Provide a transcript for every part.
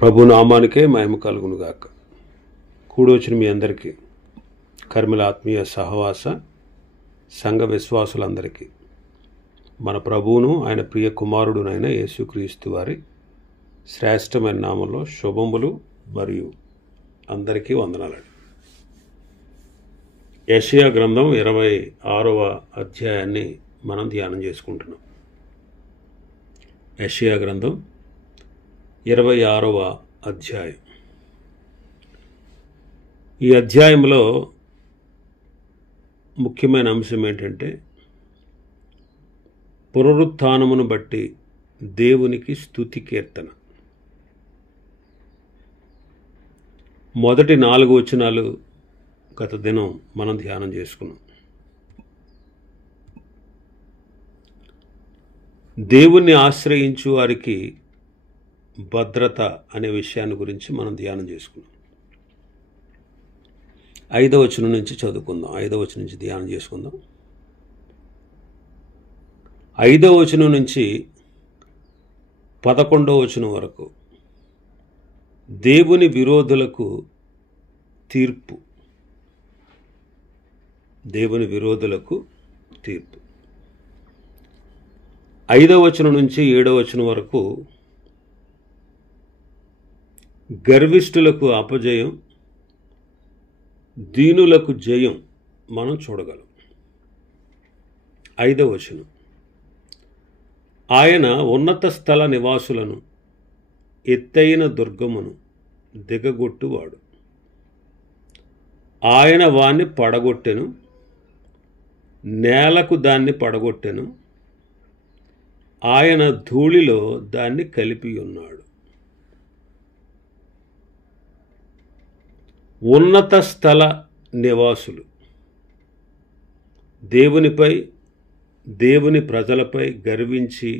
ప్రభు నామానికే మహిమ కలుగునుగాక. కూడొచ్చిన మీ అందరికీ, కర్మల ఆత్మీయ సహవాస సంఘ విశ్వాసులందరికీ మన ప్రభువును ఆయన ప్రియ కుమారుడునైన యేసుక్రీస్తు వారి శ్రేష్టమైన నామంలో శుభములు మరియు అందరికీ వందనాలండి. యెషయా గ్రంథం 26వ అధ్యాయాన్ని మనం ధ్యానం చేసుకుంటున్నాం. యెషయా గ్రంథం 26వ అధ్యాయం. ఈ అధ్యాయంలో ముఖ్యమైన అంశం ఏంటంటే, పునరుత్థానమును బట్టి దేవునికి స్తుతి కీర్తన. మొదటి 4 వచనాలు గత దినం మనం ధ్యానం చేసుకున్నాం. దేవుణ్ణి ఆశ్రయించు వారికి భద్రత అనే విషయాన్ని గురించి మనం ధ్యానం చేసుకున్నాం. 5వ వచనం నుంచి చదువుకుందాం. 5వ వచనం నుంచి ధ్యానం చేసుకుందాం. 5వ వచనం నుంచి 11వ వచనం వరకు దేవుని విరోధులకు తీర్పు. దేవుని విరోధులకు తీర్పు. 5వ వచనం నుంచి 7వ వచనం వరకు గర్విష్ఠులకు అపజయం, దీనులకు జయం మనం చూడగలం. 5వ వచనం, ఆయన ఉన్నత స్థల నివాసులను, ఎత్తైన దుర్గమును దిగగొట్టువాడు. ఆయన వాణ్ణి పడగొట్టెను, నేలకు దాన్ని పడగొట్టెను, ఆయన ధూళిలో దాన్ని కలిపి ఉన్నాడు. ఉన్నత స్థల నివాసులు దేవునిపై, దేవుని ప్రజలపై గర్వించి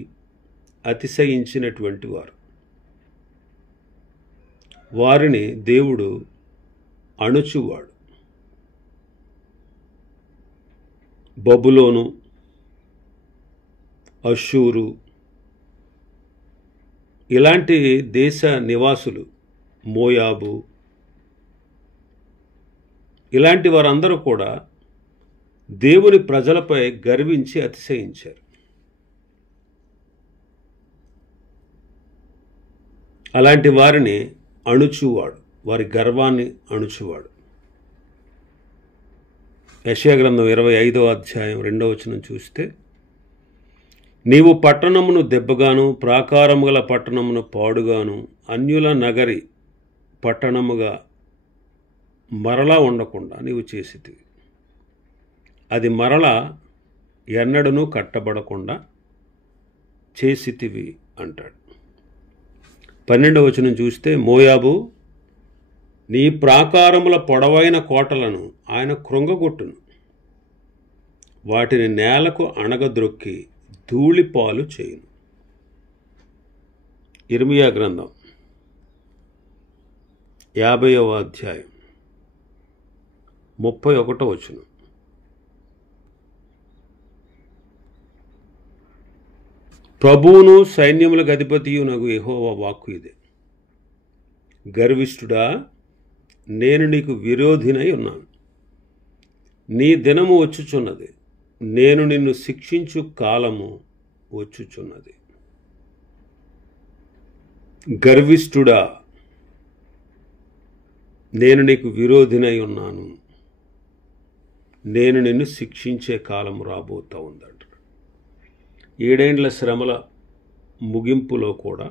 అతిశయించినటువంటి వారు. వారిని దేవుడు అణుచువాడు. బబులోను, అష్షూరు ఇలాంటి దేశ నివాసులు, మోయాబు ఇలాంటి వారందరూ కూడా దేవుని ప్రజలపై గర్వించి అతిశయించారు. అలాంటి వారిని అణుచువాడు, వారి గర్వాన్ని అణుచువాడు. యెషయా గ్రంథం 25వ అధ్యాయం 2వ వచనం చూస్తే, నీవు పట్టణమును దెబ్బగాను, ప్రాకారము గల పట్టణమును పాడుగాను, అన్యుల నగరి పట్టణముగా మరలా ఉండకుండా నీవు చేసితివి. అది మరలా ఎన్నడను కట్టబడకుండా చేసితివి అంటాడు. 12వ వచనం చూస్తే, మోయాబు నీ ప్రాకారముల పొడవైన కోటలను ఆయన కృంగగొట్టును, వాటిని నేలకు అణగద్రొక్కి ధూళిపాలు చేయును. ఇర్మియా గ్రంథం 50వ అధ్యాయం 31వ వచనం, ప్రభువును సైన్యములకు అధిపతియునగు యెహోవా వాక్కు ఇదే, గర్విష్ఠుడా, నేను నీకు విరోధినై ఉన్నాను. నీ దినము వచ్చుచున్నది, నేను నిన్ను శిక్షించు కాలము వచ్చుచున్నది. గర్విష్ఠుడా, నేను నీకు విరోధినై ఉన్నాను, నేను నిన్ను శిక్షించే కాలము రాబోతా ఉందంట. 7 ఏండ్ల శ్రమల ముగింపులో కూడా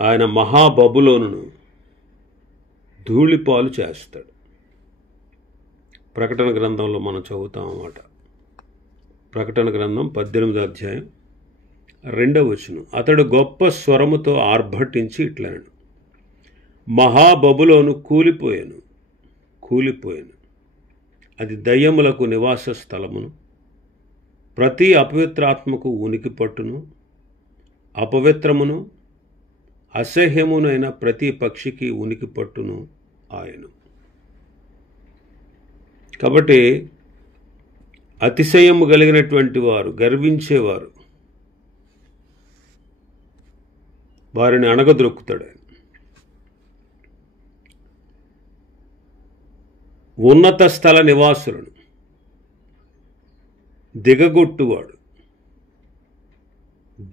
ఆయన మహాబబులోనును ధూళిపాలు చేస్తాడు. ప్రకటన గ్రంథంలో మనం చదువుతాం అన్నమాట. ప్రకటన గ్రంథం 18వ అధ్యాయం 2వ వచనం, అతడు గొప్ప స్వరముతో ఆర్భటించి ఇట్లనెను, మహాబబులోను కూలిపోయాను, కూలిపోయాను, అది దయ్యములకు నివాస స్థలమును, ప్రతి అపవిత్రాత్మకు ఉనికి పట్టును, అపవిత్రమును అసహ్యమునైన ప్రతి పక్షికి ఉనికి పట్టును ఆయను. కాబట్టి అతిశయము కలిగినటువంటి వారు, గర్వించేవారు, వారిని అణగద్రొక్కుతాడు. ఉన్నత స్థల నివాసులను దిగగొట్టువాడు,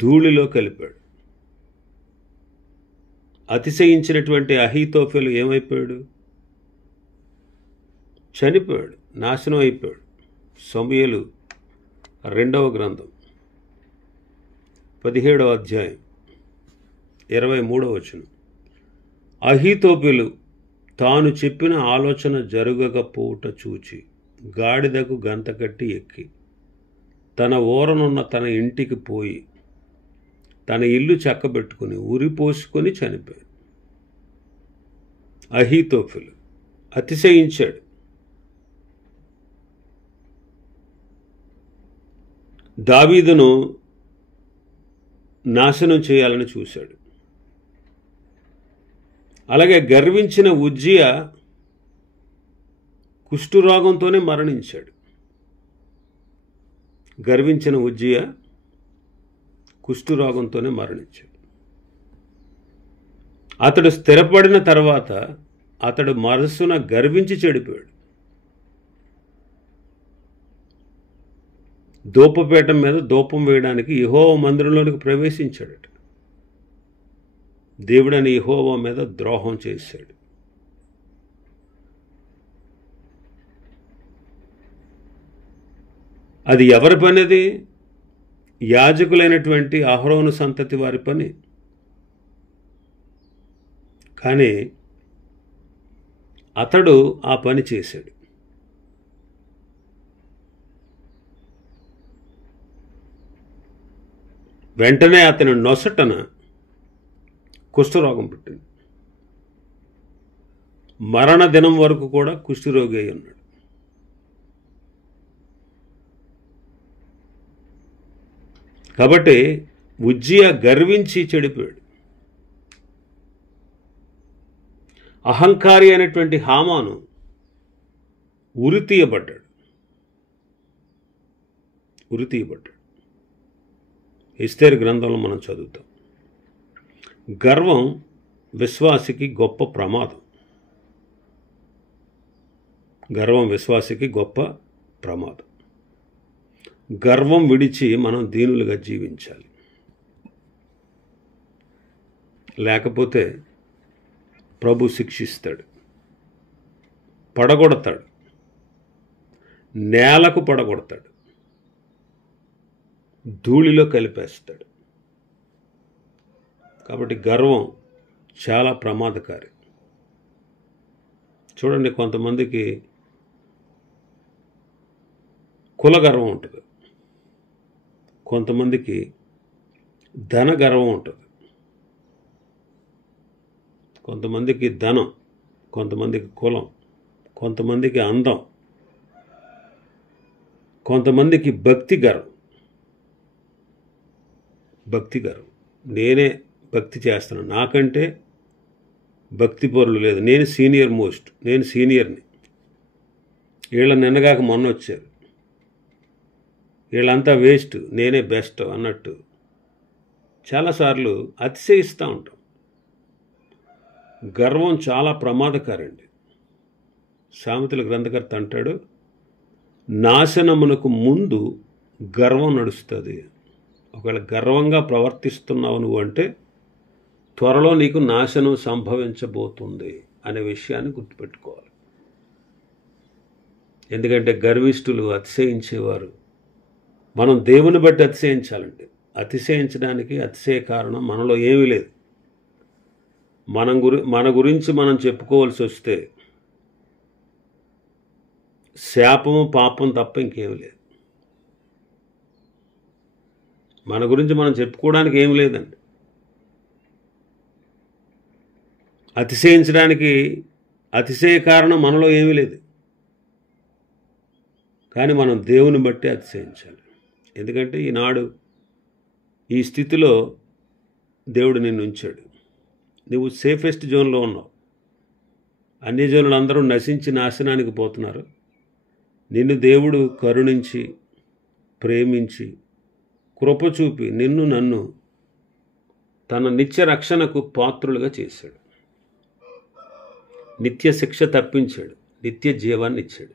ధూళిలో కలిపాడు. అతిశయించినటువంటి అహీతోఫెలు ఏమైపోయాడు? చనిపోయాడు, నాశనం అయిపోయాడు. సమూయేలు 2వ గ్రంథం 17వ అధ్యాయం 23వ వచనం. అహీతోఫెలు తాను చెప్పిన ఆలోచన జరగకపోవుట చూచి గాడిదకు గంత కట్టి ఎక్కి తన ఊరనున్న తన ఇంటికి పోయి తన ఇల్లు చక్కబెట్టుకుని ఉరిపోసుకొని చనిపోయాడు. అహీతోఫెలు అతిశయించాడు. దావీదును నాశనం చేయాలని చూశాడు. అలాగే గర్వించిన ఉజ్జియా కుష్ఠరోగంతోనే మరణించాడు. గర్వించిన ఉజ్జియా కుష్ఠరోగంతోనే మరణించాడు. అతడు స్థిరపడిన తర్వాత అతడు మనస్సున గర్వించి చెడిపోయాడు. ధూపపీఠం మీద ధూపం వేయడానికి యెహోవా మందిరంలోనికి ప్రవేశించాడట. దేవుడని యెహోవా మీద ద్రోహం చేశాడు. అది ఎవరి పనిది? యాజకులైనటువంటి అహరోను సంతతి వారి పని. కానీ అతడు ఆ పని చేశాడు. వెంటనే అతని నొసటన కుష్ఠరోగం పుట్టింది. మరణ దినం వరకు కూడా కుష్ఠరోగి అయి ఉన్నాడు. కాబట్టి ఉజ్జియా గర్వించి చెడిపోయాడు. అహంకారి అయినటువంటి హామాను ఉరితీయబడ్డాడు. ఎస్తేరు గ్రంథంలో మనం చదువుతాం. గర్వం విశ్వాసికి గొప్ప ప్రమాదం. గర్వం విడిచి మనం దీనులుగా జీవించాలి. లేకపోతే ప్రభు శిక్షిస్తాడు, పడగొడతాడు, నేలకు పడగొడతాడు, ధూళిలో కలిపేస్తాడు. కాబట్టి గర్వం చాలా ప్రమాదకారి. చూడండి, కొంతమందికి కుల గర్వం ఉంటుంది, కొంతమందికి ధన గర్వం ఉంటుంది, కొంతమందికి ధనం, కొంతమందికి కులం, కొంతమందికి అందం, కొంతమందికి భక్తి గర్వం. నేనే భక్తి చేస్తున్నాను, నాకంటే భక్తి పరులు లేదు, నేను సీనియర్ని, వీళ్ళ నిన్నగాక మొన్న వచ్చారు, వీళ్ళంతా వేస్ట్, నేనే బెస్ట్ అన్నట్టు చాలాసార్లు అతిశయిస్తూ ఉంటాం. గర్వం చాలా ప్రమాదకారండి. సామెతల గ్రంథకర్త అంటాడు, నాశనమునకు ముందు గర్వం నడుస్తుంది. ఒకవేళ గర్వంగా ప్రవర్తిస్తున్నావు నువ్వు అంటే త్వరలో నీకు నాశనం సంభవించబోతుంది అనే విషయాన్ని గుర్తుపెట్టుకోవాలి. ఎందుకంటే గర్విష్ఠులు, అతిశయించేవారు, మనం దేవుని బట్టి అతిశయించాలండి. అతిశయించడానికి అతిశయ కారణం మనలో ఏమీ లేదు. మన గురించి మనం చెప్పుకోవాల్సి వస్తే శాపము, పాపం తప్ప ఇంకేమీ లేదు. మన గురించి మనం చెప్పుకోవడానికి ఏమి లేదండి. అతిశయించడానికి అతిశయ కారణం మనలో ఏమీ లేదు. కానీ మనం దేవుని బట్టి అతిశయించాలి. ఎందుకంటే ఈనాడు ఈ స్థితిలో దేవుడు నిన్ను ఉంచాడు. నువ్వు సేఫెస్ట్ జోన్లో ఉన్నావు. అన్ని జోన్లు అందరూ నశించి నాశనానికి పోతున్నారు. నిన్ను దేవుడు కరుణించి, ప్రేమించి, కృప చూపి నన్ను తన నిత్య రక్షణకు పాత్రులుగా చేశాడు. నిత్య శిక్ష తప్పించాడు, నిత్య జీవాన్ని ఇచ్చాడు.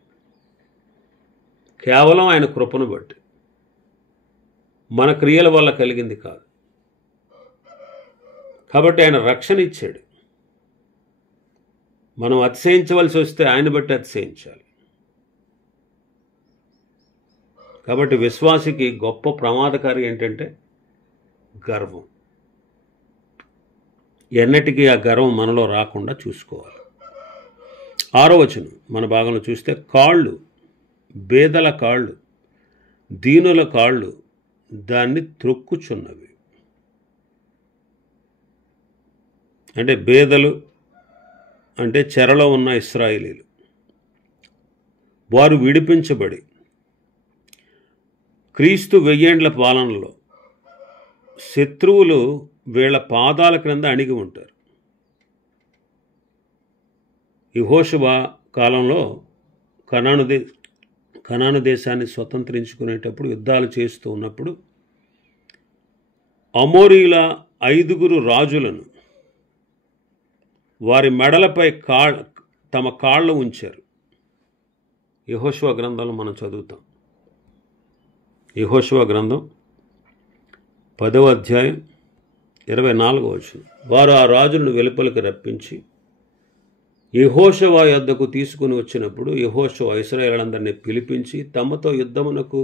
కేవలం ఆయన కృపను బట్టి, మన క్రియల వల్ల కలిగింది కాదు. కాబట్టి ఆయన రక్షణ ఇచ్చాడు. మనం అతిశయించవలసి వస్తే ఆయన బట్టి అతిశయించాలి. కాబట్టి విశ్వాసికి గొప్ప ప్రమాదకారి ఏంటంటే గర్వం. ఎన్నటికీ ఆ గర్వం మనలో రాకుండా చూసుకోవాలి. 6వ వచనం మన భాగంలో చూస్తే, కాళ్ళు, బేదల కాళ్ళు, దీనుల కాళ్ళు దాన్ని త్రొక్కుచున్నవి. అంటే బేదలు అంటే చెరలో ఉన్న ఇశ్రాయేలీలు. వారు విడిపించబడి క్రీస్తు 1000 ఏండ్ల పాలనలో శత్రువులు వీళ్ళ పాదాల క్రింద అణిగి ఉంటారు. యెహోషువ కాలంలో కనాను దేశాన్ని స్వతంత్రించుకునేటప్పుడు యుద్ధాలు చేస్తూ ఉన్నప్పుడు అమోరీల 5 రాజులను వారి మెడలపై తమ కాళ్ళు ఉంచారు. యెహోషువ గ్రంథంలో మనం చదువుతాం. యెహోషువ గ్రంథం 10వ అధ్యాయం 24వ వచనం. వారు ఆ రాజులను వెలుపలికి రప్పించి యెహోషువ యొద్దకు తీసుకుని వచ్చినప్పుడు యెహోషువ ఇశ్రాయేలులందరినీ పిలిపించి తమతో యుద్ధమునకు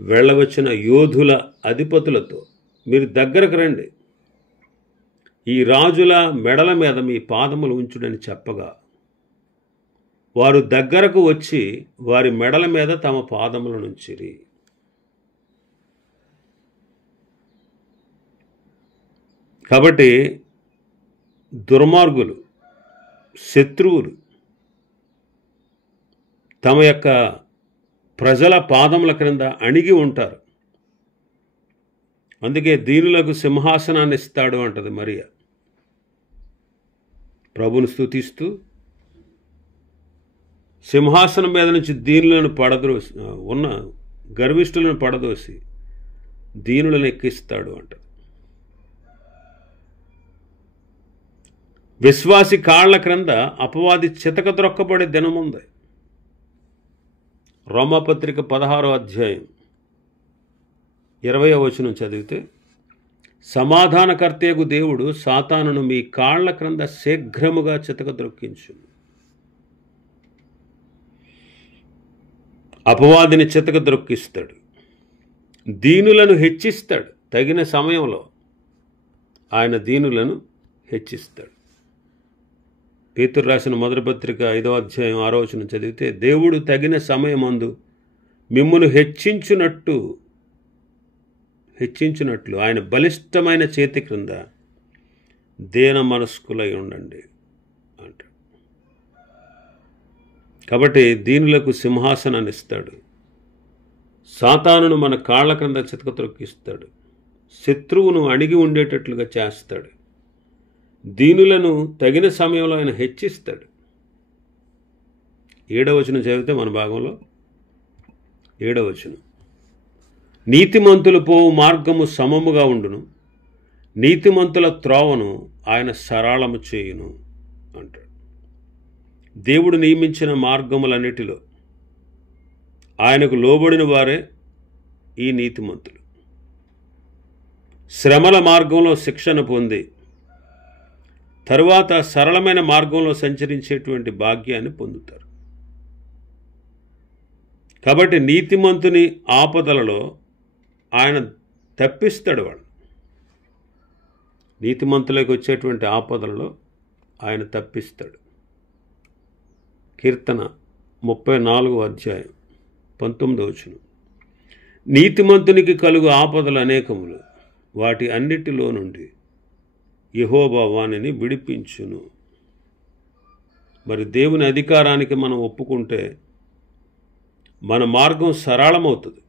వెళ్ళవచ్చిన యోధుల అధిపతులతో, మీరు దగ్గరకు రండి, ఈ రాజుల మెడల మీద మీ పాదములు ఉంచుడని చెప్పగా వారు దగ్గరకు వచ్చి వారి మెడల మీద తమ పాదములను ఉంచిరి. కాబట్టి దుర్మార్గులు, శత్రువులు తమ యొక్క ప్రజల పాదముల క్రింద అణిగి ఉంటారు. అందుకే దీనులకు సింహాసనాన్ని ఇస్తాడు అంటది మరియా. ప్రభుని స్తుతిస్తూ సింహాసనం మీద నుంచి దీనులను ఉన్న గర్విష్ఠులను పడదోసి దీనులను ఎక్కిస్తాడు అంట. విశ్వాసి కాళ్ల క్రింద అపవాది చితక త్రొక్కబడే దినముంది. రోమాపత్రిక 16వ అధ్యాయం 20వ వచనం చదివితే, సమాధానకర్తయగు దేవుడు సాతానును మీ కాళ్ల క్రింద శీఘ్రముగా చితక ద్రొక్కించును. అపవాదిని చితక ద్రొక్కిస్తాడు, దీనులను హెచ్చిస్తాడు. తగిన సమయంలో ఆయన దీనులను హెచ్చిస్తాడు. పేతురు రాసిన మొదటి పత్రిక 5వ అధ్యాయం 6వ వచనం చదివితే, దేవుడు తగిన సమయమందు మిమ్మును హెచ్చించున్నట్లు ఆయన బలిష్టమైన చేతి క్రింద దీన మనస్కులై ఉండండి అంటాడు. కాబట్టి దీనులకు సింహాసనాన్ని ఇస్తాడు. సాతానును మన కాళ్ల క్రింద చితక త్రొక్కిస్తాడు. శత్రువును అణిగి ఉండేటట్లుగా చేస్తాడు. దీనులను తగిన సమయంలో ఆయన హెచ్చిస్తాడు. 7వ వచనం చదివితే మన భాగంలో 7వ వచనం, నీతిమంతులు పోవు మార్గము సమముగా ఉండును, నీతిమంతుల త్రోవను ఆయన సరళము చేయును అంటాడు. దేవుడు నియమించిన మార్గములన్నిటిలో ఆయనకు లోబడిన వారే ఈ నీతిమంతులు. శ్రమల మార్గంలో శిక్షణ పొంది తరువాత సరళమైన మార్గంలో సంచరించేటువంటి భాగ్యాన్ని పొందుతారు. కాబట్టి నీతిమంతుని ఆపదలలో ఆయన తప్పిస్తాడు. వాళ్ళు నీతిమంతులకు వచ్చేటువంటి ఆపదలలో ఆయన తప్పిస్తాడు. కీర్తన 34వ అధ్యాయం 19వ వచనం, నీతిమంతునికి కలుగు ఆపదలు అనేకములు, వాటి అన్నిటిలో నుండి యెహోవా వానిని విడిపించును. మరి దేవుని అధికారానికి మనం ఒప్పుకుంటే మన మార్గం సరళమవుతుంది.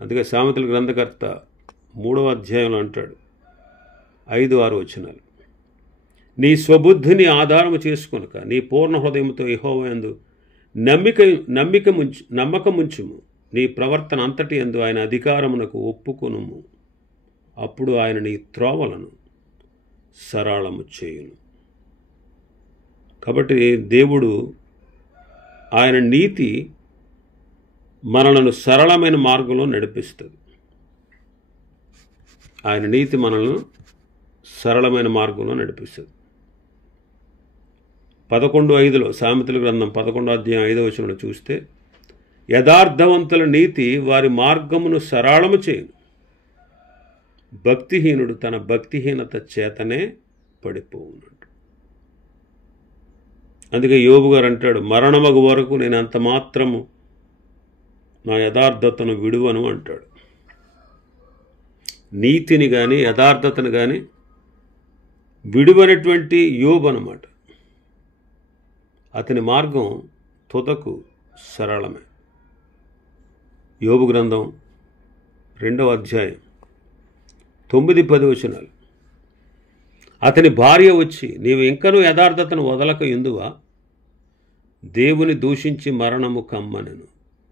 అందుకే సామెతల గ్రంథకర్త 3వ అధ్యాయంలో అంటాడు, 5-6 వచనాలు, నీ స్వబుద్ధిని ఆధారము చేసుకొనక నీ పూర్ణ హృదయంతో యెహోవా యందు నమ్మకముంచుము, నీ ప్రవర్తన అంతటి యందు ఆయన అధికారమునకు ఒప్పుకొనుము. అప్పుడు ఆయన నీ త్రోవలను సరళము చేయును. కాబట్టి దేవుడు ఆయన నీతి మనలను సరళమైన మార్గంలో నడిపిస్తుంది. ఆయన నీతి మనలను సరళమైన మార్గంలో నడిపిస్తుంది. 11:5 సామెతల గ్రంథం 11:5 చూస్తే, యథార్థవంతుల నీతి వారి మార్గమును సరళము చేయును, భక్తిహీనుడు తన భక్తిహీనత చేతనే పడిపోవును. అందుకే యోబు గారు అంటాడు, మరణమగు వరకు నేను అంత మాత్రము నా యథార్థతను విడువను అంటాడు. నీతిని కానీ యథార్థతను కానీ విడువనటువంటి యోబు అన్నమాట. అతని మార్గం తుదకు సరళమే. యోబు గ్రంథం 2:9-10 అతని భార్య వచ్చి, నీవు ఇంకనూ యథార్థతను వదలక ఎందువా? దేవుని దూషించి మరణము కమ్మనెను.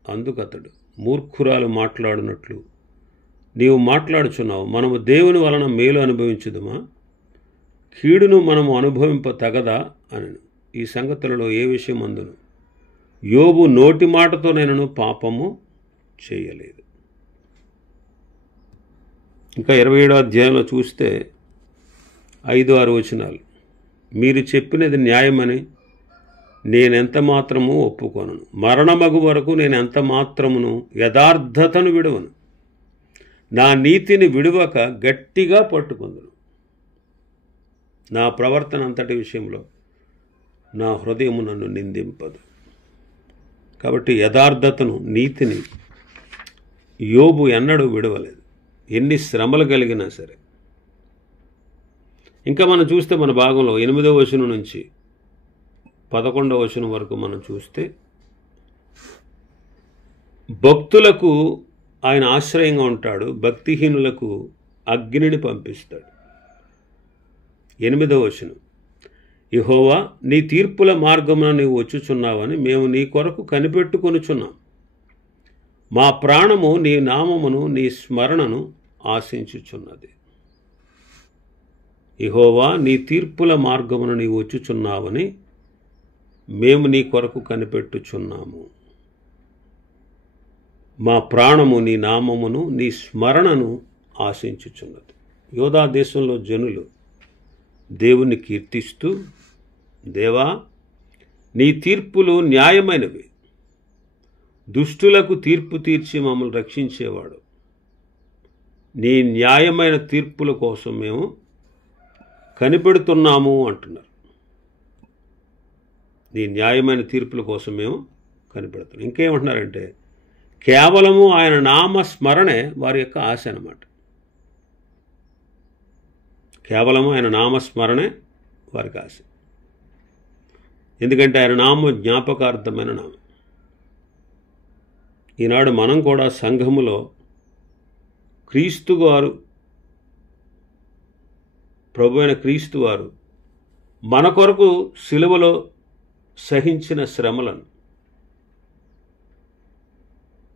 అందుకతడు, మూర్ఖురాలు మాట్లాడునట్లు నీవు మాట్లాడుచున్నావు. మనము దేవుని వలన మేలు అనుభవించుదుమా? కీడును మనము అనుభవింప తగదా అనెను. ఈ సంగతులలో ఏ విషయం అందును యోబు నోటి మాటతో నేను పాపము చేయలేదు. ఇంకా 27 చూస్తే 5-6 వచనాలు, మీరు చెప్పినది న్యాయమని నేనెంత మాత్రము ఒప్పుకొనను. మరణమగు వరకు నేను ఎంత మాత్రమును యథార్థతను విడవను. నా నీతిని విడువక గట్టిగా పట్టుకుందును. నా ప్రవర్తన అంతటి విషయంలో నా హృదయము నన్ను నిందింపదు. కాబట్టి యథార్థతను, నీతిని యోబు ఎన్నడూ విడవలేదు, ఎన్ని శ్రమలు కలిగినా సరే. ఇంకా మనం చూస్తే మన భాగంలో 8వ వచనం నుంచి 11వ వచనం వరకు మనం చూస్తే, భక్తులకు ఆయన ఆశ్రయంగా ఉంటాడు, భక్తిహీనులకు అగ్నిని పంపిస్తాడు. 8వ వచనం, యెహోవా నీ తీర్పుల మార్గమున నీవు వచ్చుచున్నావని మేము నీ కొరకు కనిపెట్టుకొనుచున్నాం. మా ప్రాణము నీ నామమును, నీ స్మరణను ఆశించుచున్నది. యెహోవా నీ తీర్పుల మార్గమున నీవు వచ్చుచున్నావని మేము నీ కొరకు కనిపెట్టుచున్నాము. మా ప్రాణము నీ నామమును, నీ స్మరణను ఆశించుచున్నది. యోధా దేశంలో జనులు దేవుణ్ణి కీర్తిస్తూ, దేవా నీ తీర్పులు న్యాయమైనవి, దుష్టులకు తీర్పు తీర్చి మమ్మల్ని రక్షించేవాడు. నీ న్యాయమైన తీర్పుల కోసం మేము కనిపెడుతున్నాము అంటున్నారు. నీ న్యాయమైన తీర్పుల కోసం మేము కనిపెడుతున్నాం. ఇంకేమంటున్నారంటే, కేవలము ఆయన నామ స్మరణే వారి యొక్క ఆశ అన్నమాట. కేవలము ఆయన నామస్మరణే వారికి ఆశ. ఎందుకంటే ఆయన నామం జ్ఞాపకార్థమైన నామం. ఈనాడు మనం కూడా సంఘములో క్రీస్తు వారు, ప్రభు అయిన క్రీస్తు వారు మన కొరకు సిలువలో సహించిన శ్రమలను,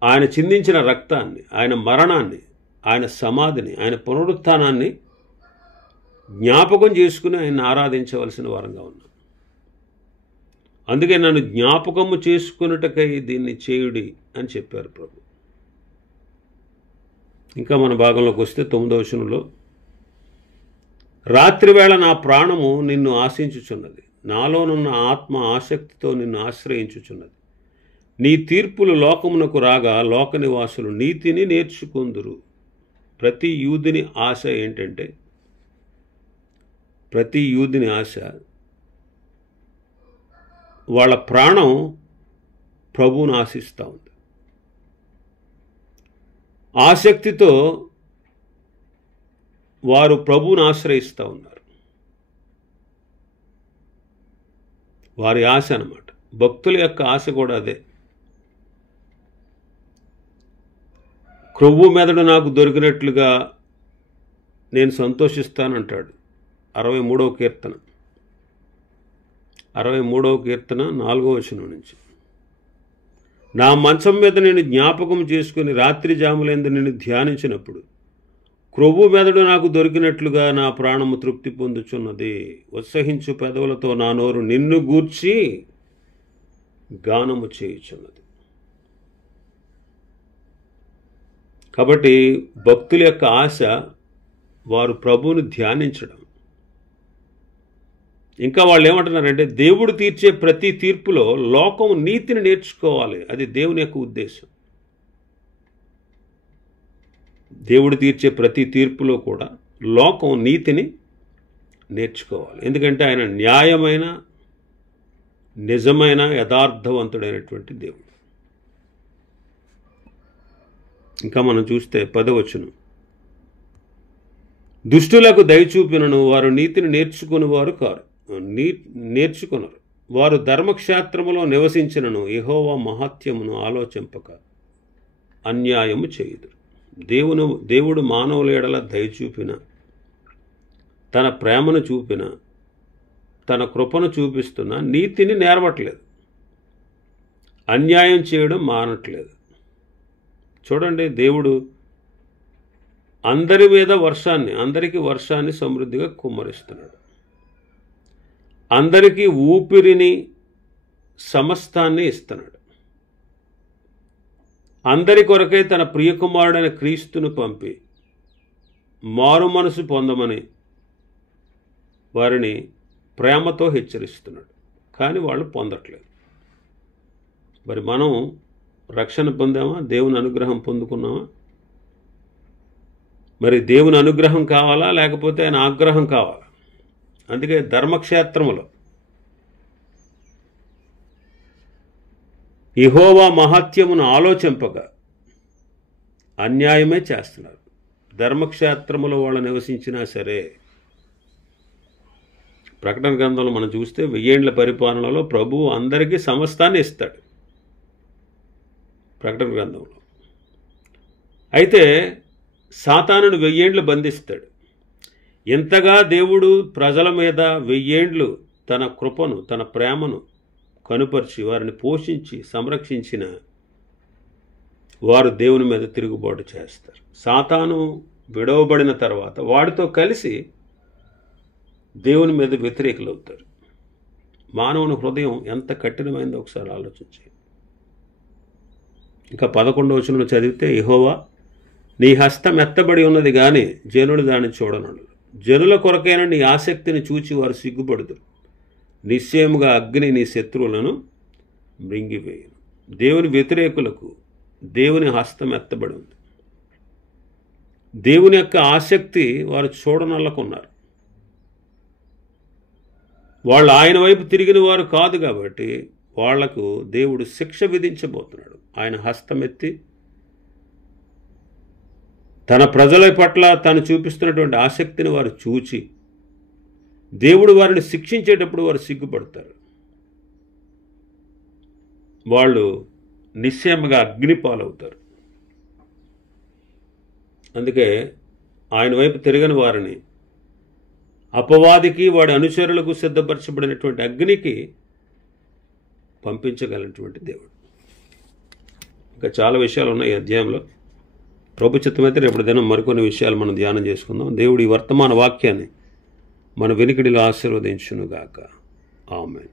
ఆయన చిందించిన రక్తాన్ని, ఆయన మరణాన్ని, ఆయన సమాధిని, ఆయన పునరుత్థానాన్ని జ్ఞాపకం చేసుకుని ఆయన ఆరాధించవలసిన వారంగా ఉన్నాం. అందుకే నన్ను జ్ఞాపకము చేసుకున్నటకై దీన్ని చేయుడి అని చెప్పారు ప్రభు. ఇంకా మన భాగంలోకి వస్తే 9వ వచనంలో, రాత్రివేళ నా ప్రాణము నిన్ను ఆశించుచున్నది, నాలోనున్న ఆత్మ ఆసక్తితో నిన్ను ఆశ్రయించుచున్నది. నీ తీర్పులు లోకమునకు రాగా లోక నివాసులు నీతిని నేర్చుకుందురు. ప్రతి యూదుని ఆశ ఏంటంటే, ప్రతి యూదుని ఆశ వాళ్ళ ప్రాణం ప్రభువును ఆశిస్తూ ఉంది. ఆసక్తితో వారు ప్రభువును ఆశ్రయిస్తూ ఉన్నారు. వారి ఆశ అన్నమాట. భక్తుల యొక్క ఆశ కూడా అదే. క్రొవ్వు మెదడు నాకు దొరికినట్లుగా నేను సంతోషిస్తానంటాడు 63వ కీర్తన. 63వ కీర్తన 4వ వచనం నుంచి, నా మంచం మీద నేను జ్ఞాపకం చేసుకుని రాత్రి జాములందు నేను ధ్యానించినప్పుడు క్రొవ్వు మెదడు నాకు దొరికినట్లుగా నా ప్రాణము తృప్తి పొందుచున్నది. ఉత్సహించు పెదవులతో నా నోరు నిన్ను గూర్చి గానము చేయుచున్నది. కాబట్టి భక్తుల యొక్క ఆశ వారు ప్రభువుని ధ్యానించడం. ఇంకా వాళ్ళు ఏమంటున్నారంటే దేవుడు తీర్చే ప్రతి తీర్పులో లోకం నీతిని నేర్చుకోవాలి. అది దేవుని యొక్క ఉద్దేశం. దేవుడు తీర్చే ప్రతి తీర్పులో కూడా లోకం నీతిని నేర్చుకోవాలి. ఎందుకంటే ఆయన న్యాయమైన, నిజమైన, యథార్థవంతుడైనటువంటి దేవుడు. ఇంకా మనం చూస్తే 10వ వచనం, దుష్టులకు దయచూపినను వారు నీతిని నేర్చుకొనరు. వారు ధర్మక్షేత్రములో నివసించినను యెహోవా మహాత్యమును ఆలోచింపక అన్యాయము చేయుదురు. దేవుడు మానవుల ఎడల దయచూపిన, తన ప్రేమను చూపిన, తన కృపను చూపిస్తున్న నీతిని నేర్వట్లేదు, అన్యాయం చేయడం మానట్లేదు. చూడండి, దేవుడు అందరికీ వర్షాన్ని సమృద్ధిగా కుమ్మరిస్తున్నాడు. అందరికీ ఊపిరిని, సమస్తాన్ని ఇస్తున్నాడు. అందరి కొరకై తన ప్రియకుమారుడైన క్రీస్తును పంపి మారు మనసు పొందమని వారిని ప్రేమతో హెచ్చరిస్తున్నాడు. కానీ వాళ్ళు పొందట్లేదు. మరి మనం రక్షణ పొందామా? దేవుని అనుగ్రహం పొందుకున్నామా? మరి దేవుని అనుగ్రహం కావాలా, లేకపోతే ఆయన ఆగ్రహం కావాలా? అందుకే ధర్మక్షేత్రములో యెహోవా మహాత్యమును ఆలోచింపగా అన్యాయమే చేస్తున్నారు. ధర్మక్షేత్రములో వాళ్ళు నివసించినా సరే. ప్రకటన గ్రంథంలో మనం చూస్తే 1000 ఏండ్ల పరిపాలనలో ప్రభువు అందరికీ సమస్తాన్ని ఇస్తాడు. ప్రకటన గ్రంథంలో అయితే సాతానును 1000 ఏండ్లు బంధిస్తాడు. ఎంతగా దేవుడు ప్రజల మీద 1000 ఏండ్లు తన కృపను, తన ప్రేమను కనుపరిచి వారిని పోషించి సంరక్షించిన వారు దేవుని మీద తిరుగుబాటు చేస్తారు. సాతాను విడవబడిన తర్వాత వాడితో కలిసి దేవుని మీద వ్యతిరేకులవుతారు. మానవుని హృదయం ఎంత కఠినమైందో ఒకసారి ఆలోచించి. ఇంకా 11వ వచనంలో చదివితే, యెహోవా నీ హస్తం ఎత్తబడి ఉన్నది కానీ జనులు దాన్ని చూడనడు. జనుల కొరకైన నీ ఆసక్తిని చూచి వారు సిగ్గుపడుదురు. నిశ్చయముగా అగ్ని నీ శత్రువులను మృంగివేయును. దేవుని వ్యతిరేకులకు దేవుని హస్తం ఎత్తబడి ఉంది. దేవుని యొక్క ఆసక్తి వారు చూడనల్లకున్నారు. వాళ్ళు ఆయన వైపు తిరిగిన వారు కాదు కాబట్టి వాళ్లకు దేవుడు శిక్ష విధించబోతున్నాడు. ఆయన హస్తమెత్తి తన ప్రజల పట్ల తాను చూపిస్తున్నటువంటి ఆసక్తిని వారు చూచి దేవుడు వారిని శిక్షించేటప్పుడు వారు సిగ్గుపడతారు. వాళ్ళు నిశ్చయముగా అగ్ని పాలవుతారు. అందుకే ఆయన వైపు తిరగని వారిని అపవాదికి, వాడి అనుచరులకు సిద్ధపరచబడినటువంటి అగ్నికి పంపించగలిగినటువంటి దేవుడు. ఇంకా చాలా విషయాలు ఉన్నాయి ఈ అధ్యాయంలో. ప్రభు చిత్తమైతే రేపటి దినం మరికొన్ని విషయాలు మనం ధ్యానం చేసుకుందాం. దేవుడి వర్తమాన వాక్యాన్ని మన వెనుకడిలో ఆశీర్వదించునుగాక. ఆమేన్.